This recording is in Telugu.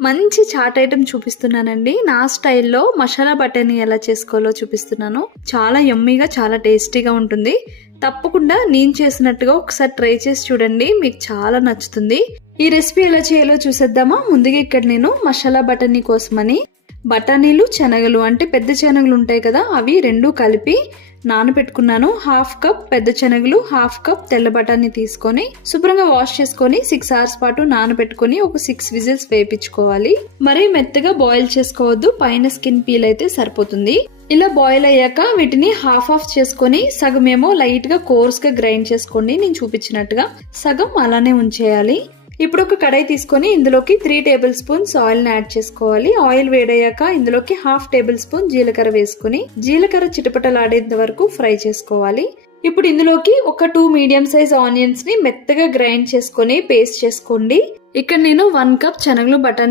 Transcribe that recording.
మంచి చాట్ ఐటమ్ చూపిస్తున్నానండి. నా స్టైల్లో మసాలా బటానీ ఎలా చేసుకోవాలో చూపిస్తున్నాను. చాలా యమ్మీగా, చాలా టేస్టీగా ఉంటుంది. తప్పకుండా నేను చేసినట్టుగా ఒకసారి ట్రై చేసి చూడండి, మీకు చాలా నచ్చుతుంది. ఈ రెసిపీ ఎలా చేయాలో చూసేద్దామా. ముందుగా ఇక్కడ నేను మసాలా బటానీ కోసమని బఠానీలు, శనగలు అంటే పెద్ద శనగలు ఉంటాయి కదా, అవి రెండు కలిపి నానబెట్టుకున్నాను. 1/2 కప్ పెద్ద శనగలు, 1/2 కప్ తెల్ల బఠానీ తీసుకొని శుభ్రంగా వాష్ చేసుకొని 6 hours పాటు నానబెట్టుకొని ఒక 6 విజిల్స్ వేయించుకోవాలి. మరీ మెత్తగా బాయిల్ చేసుకోవద్దు, పైన స్కిన్ పీల్ అయితే సరిపోతుంది. ఇలా బాయిల్ అయ్యాక వీటిని హాఫ్ చేసుకొని సగమేమో లైట్ గా కోర్స్ గా గ్రైండ్ చేసుకోండి. నేను చూపించినట్టుగా సగం అలానే ఉంచేయాలి. ఇప్పుడు ఒక కడాయి తీసుకొని ఇందులోకి 3 టేబుల్ స్పూన్స్ ఆయిల్ యాడ్ చేసుకోవాలి. ఆయిల్ వేడయ్యాక ఇందులోకి 1/2 టేబుల్ స్పూన్ జీలకర్ర వేసుకుని జీలకర్ర చిటపటలాడేంత వరకు ఫ్రై చేసుకోవాలి. ఇప్పుడు ఇందులోకి ఒక 2 మీడియం సైజ్ ఆనియన్స్ ని మెత్తగా గ్రైండ్ చేసుకొని పేస్ట్ చేసుకోండి. ఇక్కడ నేను 1 కప్ శనగలు, బఠానీ